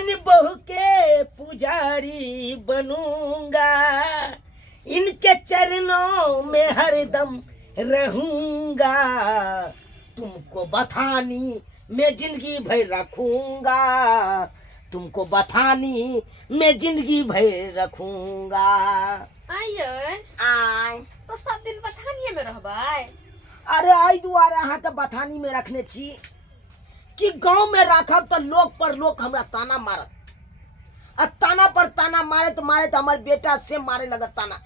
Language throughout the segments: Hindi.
अपनी बहू के पुजारी बनूंगा, इनके चरणों में हरदम रहूंगा, तुमको बथानी में जिंदगी भर रखूंगा, तुमको बथानी में जिंदगी भर रखूंगा। आय तो सब दिन बथानिए में रहबै? अरे आई दुआरे अहाँ के बथानी में रखने छी कि गांव में रखब तो लोग पर लोग हमरा ताना मारत, आ ताना पर ताना मारत मारत हमर बेटा से मारे लगत ताना।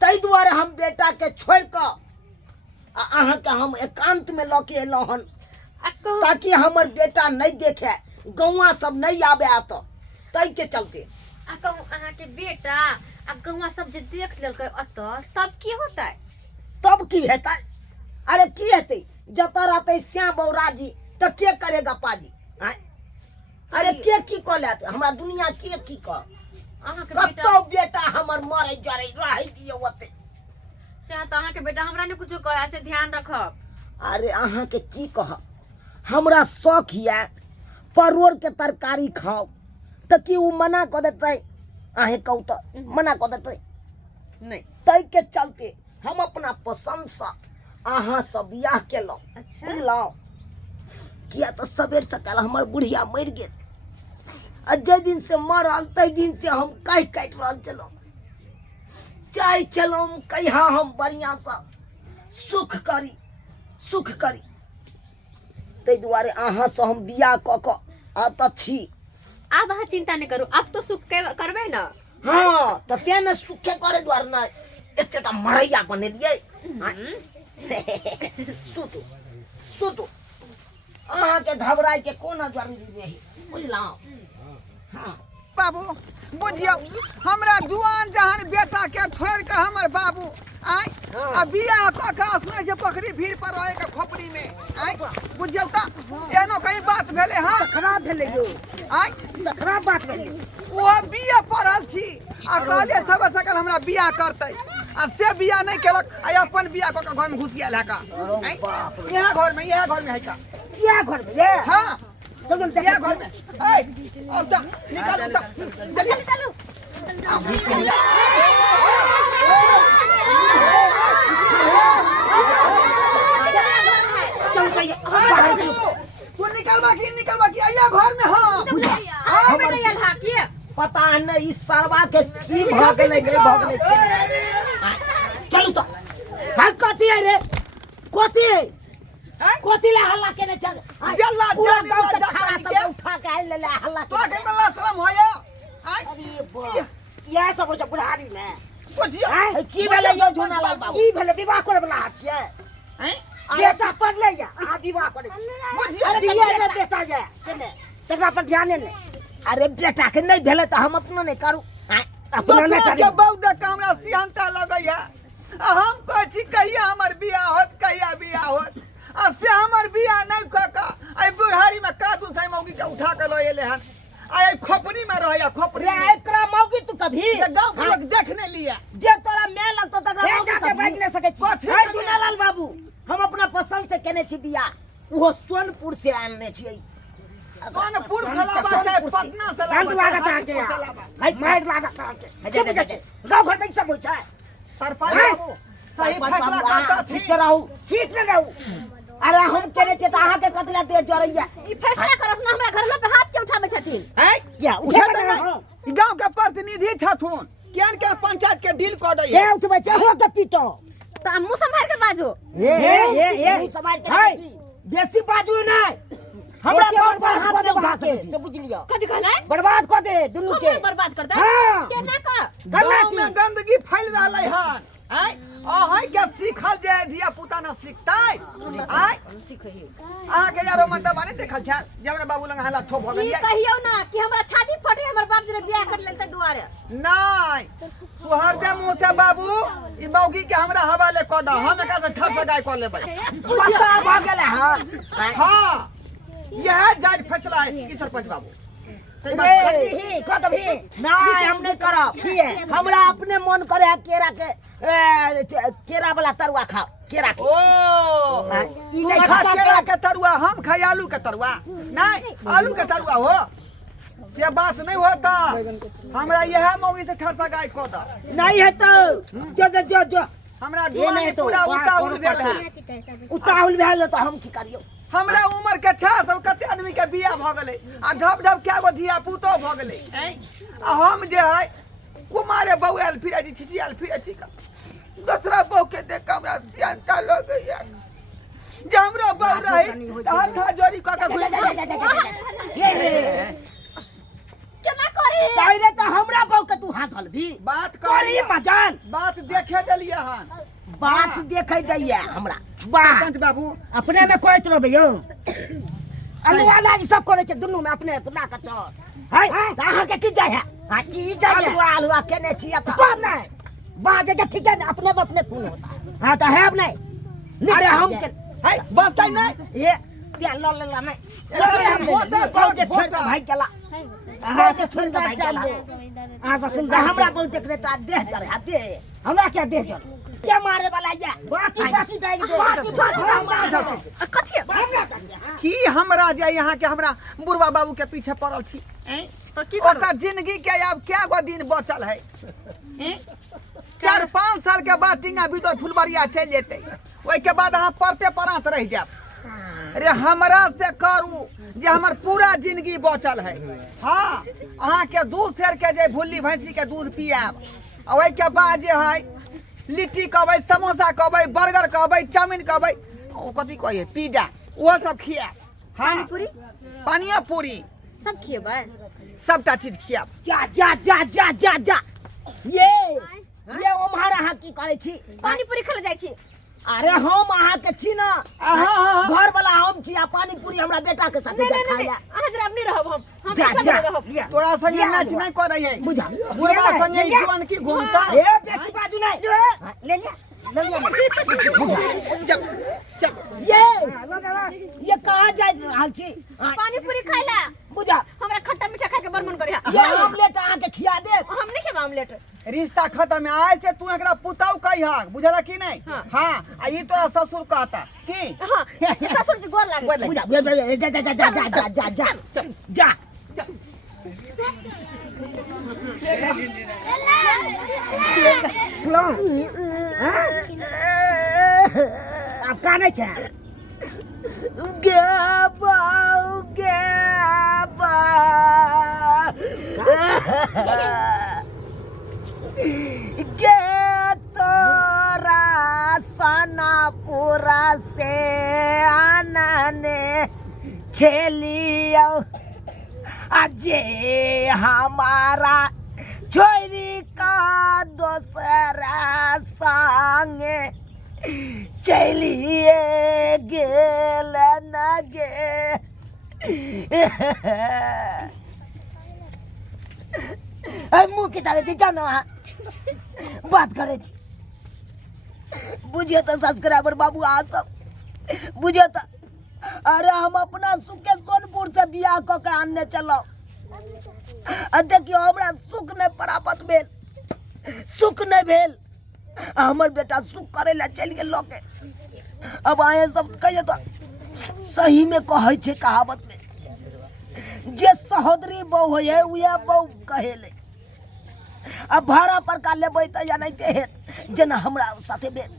तई दुआरे हम बेटा के छोड़ कर अहाँ के हम एकांत में लके एलहुं हन, ताकि हमर बेटा नहीं देखे, गौवा सब नहीं आवे आत, तई के चलते। अहाँ के बेटा आ गौवा सब जे देख लेलकै अत तब की होतै? तब की हेतै? अरे की हेतै? जता रहते श्याम बौरा जी तो के करेगा पाजी? अरे के की क लेत? हमरा दुनिया के की क? अहाँ के कतो बेटा हमर मरे जरे रह दियो ओते से त अहाँ के बेटा हमरा ने कुछो कहे से ध्यान रखब। अरे अहाँ के की कह, हमरा शौक हिया परोर के तरकारी खाओ तो कि उ मना क देतै? आहे कहू तो मना क देतै नहीं। तै के चलते हम अपना पसंद से अहाँ सब बियाह केलौ। अच्छा। बुझलौ? किया तो सबेर सकाल हमर बुढ़िया मर गेल, आ जे दिन से मरल तै दिन से हम काट रहल चलो, चाहे चलो कहिया हम बढ़िया सा सुख करी। तै दुआरे अहाँ से हम बियाह क क आत छी। अब अहाँ चिंता नहीं करू, अब तो सुख करबै ना। हाँ तो ते न सुखे करे द्वार न एतेटा मरैया बने दिए। सुतू अहाँ के घबराए के कोनो जरूरी नहीं, बुझलौ? हाँ बाबू बुझियो, हमरा जुआन जहान बेटा के छोड़ के हमर बाबू आय आ बियाह क के सुनै छै पोखरी भीड़ पर रहे के खोपड़ी में आय बुझियो त एनो कई बात भेले। हां खराब भेले यो, आय खराब बात भेले। ओ बियाह पढ़ल छी आ कहले सब सकल हमरा बियाह करतै, आ से बियाह नहीं केलक, आ अपन बियाह क के घर में घुसियाल है का। यहां घर में है का? क्या घर में ये? हां चलो देख घर में। ए अब त निकालो त जल्दी निकालो। अभी चल जाइए तू निकलवा की आइया घर में। हां बेटा यल हा के पता नहीं इस सरवा के की भगले नहीं भगले से। चलो तो हां कथी है रे? कथी है? कोती ला हल्ला केने चल जल्ला पूरा जानी गांव के जा छाड़ा के सब उठा के आइल ले हल्ला तो के। के बल्ला शर्म होया। आय अरे बा ये सब हो बुढ़ारी में बुझियो की भेले यो झोना लाल बाबू? की भेले? विवाह करे वाला छिए हैं? बेटा पढ़ ले या आ विवाह करे छी। बुझियो अरे बिया ने बेटा जे केने तकरा पर ध्यान ने। अरे बेटा के नहीं भेले त हम अपनो नहीं करू, अपनो नहीं दूसरा करू। के बहुत हमरा सिहनता लगैया। हम कहै छी कहिया हमर बियाह होत, कहिया बियाह होत, आ से हमर बियाह नहीं क के आई बुढ़ारी में कादू थई मौगी के उठा के ल एले हन। आई खोपड़ी में रहया खोपड़ी रे एकरा मौगी तू कभी ये गांव के लोग देखने लिया। जे तोरा मैं लगतो तकरा मौगी के बैठ ले सके छी। भाई झूलालाल बाबू हम अपना पसंद से केने छी बियाह, वो सोनपुर से आनने छी। सोनपुर से लाबा चाहे पटना से लाबा लागत है के भाई मार लागत है के के बुझे छै गांव घर में सब होय छै। सरपंच बाबू सही फैसला करता थी। ठीक रहू, ठीक न रहू। अरे हम केने छै त अहाँ के कतला दे जरैया। ई फैसला करस ना हमरा घर पे हाथ के उठाबे छथिन। हैं क्या उठे ई गांव के प्रतिनिधि छथुन, केन के पंचायत के डील क दै ये उठबे छै हो के पीटो। त मुंह संभाल के बाजो। ये समाज के बेसी बाजू नहीं, हमरा बहुत पर हाथ नहीं उठा सके छी। बुझ लियो कथि कहलै? बर्बाद क दे दुनू के। बर्बाद कर दे हाँ। केना का? गांव में गंदगी फैल रहलै हन। आय अहै के सीखल जाय, धिया पुता न सीखतै। आय सिखही अहाँ के यारो मतलब नहीं देखल छै जे हमरा बाबू लंग हल्ला ठो भ ई गेल। कहियो ना कि हमरा छाती फटे, हमर बाप जरे बियाह कर लेते दुआरे। नहीं सुहर दे मुंह से बाबू ई मौगी के हमरा हवाले क द, हम एकरा से ठस गाय क लेबै। पता भ गेले हां। हां यह जज फैसला है कि सरपंच बाबू सही बात नहीं कत भी नहीं हम नहीं करब। की है हमरा अपने मन करे है केरा वाला तरुआ खाओ, केरा के। ओ ई नहीं खा खा केला के तरुआ, हम खाई आलू के तरुआ। नहीं आलू के तरुआ हो से बात नहीं होता। हमरा यह मौगी से ठरसा गाय को दा नहीं है तो जो हमरा ये नहीं तो पूरा उताहुल भेल है। उताहुल भेल तो हम की करियो। हमरा उम्र के 600 कते आदमी के बियाह भ गेलै आ ढप ढप क्या गो धिया पुतो भ गेलै आ हम जे है कुमारे बौआल फिरे छी छिचियाल फिरे छी का दूसरा बहू के देख के हमरा सियानता लग गया जे हमरा बहू रही हाथ जोड़ी क के केना करी ताइरे तो हमरा बहू के तू हाथल भी बात करी मजाल बात देखे देलिए हन बात देखे दैया हमरा बात पंच बाबू अपने में करैत रहबै यौ अलुआ लागी सब करै छै दुनू में अपने तुला के चल है अहाँ के की जाय है हां की जाय है अलुआ केने छिया त तब नहीं बाजे के ठीक है अपने में अपने खून होता हां तो है अब नहीं अरे हम के है बस तै नहीं ये त्या ल ले ला नहीं बहुत जे छोड़ भाई केला अहाँ से सुन के भाई केला अहाँ से सुन हमरा बहुत देख रहे तो देह चढ़े दे हमरा क्या देह चढ़े क्या मारे वाला ये बाकी दाई दे कथि हमरा की हमरा जे यहाँ के हमरा बुढ़वा बाबू के पीछे पड़ल छी ओकर जिंदगी के अब क्या गो दिन बचल है 4-5 साल के बाद टिंगा भीतर फुलबरिया चल जेते ओइ के बाद अहाँ पड़ते परात रह जाब। अरे हमरा से करू जे हमर पूरा जिंदगी बचल है। हाँ अहाँ के दूध सेर के जे भुल्ली भैंसी के दूध पियाब ओइ के बाद जे है लिट्टी कहबै समोसा कहबै बर्गर कहबै चाउमीन कहबै ओ कथी कहै पिज्जा वो सब खिया। हाँ पूरी पानियो पूरी सब खिएबै सबटा चीज खियाब। जा जा जा जा जा जा ये ओम्हर अहाँ की करे छी पानी पूरी खा जाइ छी। अरे हम अहाँ के छी ना घर वाला हम छी आ पानी पूरी हमरा बेटा के साथे जा खाइला अहाँ जरा नहीं रहब हम जा जा रहब तोरा संगे मैच नहीं करे है बुझा बुढ़वा संगे जीवन की घूमता ए बेटी बाजू नहीं ले चल चल ये कहाँ जाय रहल छी पानी पूरी खाइला बुझा हमरा खट्टा मीठा खाए के बड़ मन करे ये ऑमलेट अहाँ के खिया दे हम नहीं खेब ऑमलेट। रिश्ता खत्म है आज से तू एकरा पुताऊ कहिहा बुझला कि नहीं। हाँ आ ई तोरा ससुर कहता की हां ससुर जी गोर लागे बुझा जा जा जा जा जा जा जा जा लो आप का नहीं छे गे तोरा सनापुरा से आनने छेलियो अजे हमारा छोरी का दोसरा संगे चलिए गेल न गे मुँह की तरह छी जानो बात करे छी बुझिए तो सब्सक्राइबर बाबू आ सब बुझिए तो अरे हम अपना सुख के सोनपुर से बियाह क के आनने चलो देखियो हमरा सुख नहीं प्राप्त भेल सुख नहीं भेल हमर बेटा सुख करे ला चल गेल लोके अब आए सब कहिए तो सही में कहै छे कहावत में जे सहोदरी बहू होय उहे बहू कहेले अब भाड़ा पर का लेबै त या नहीं ते जना हमरा साथे भेल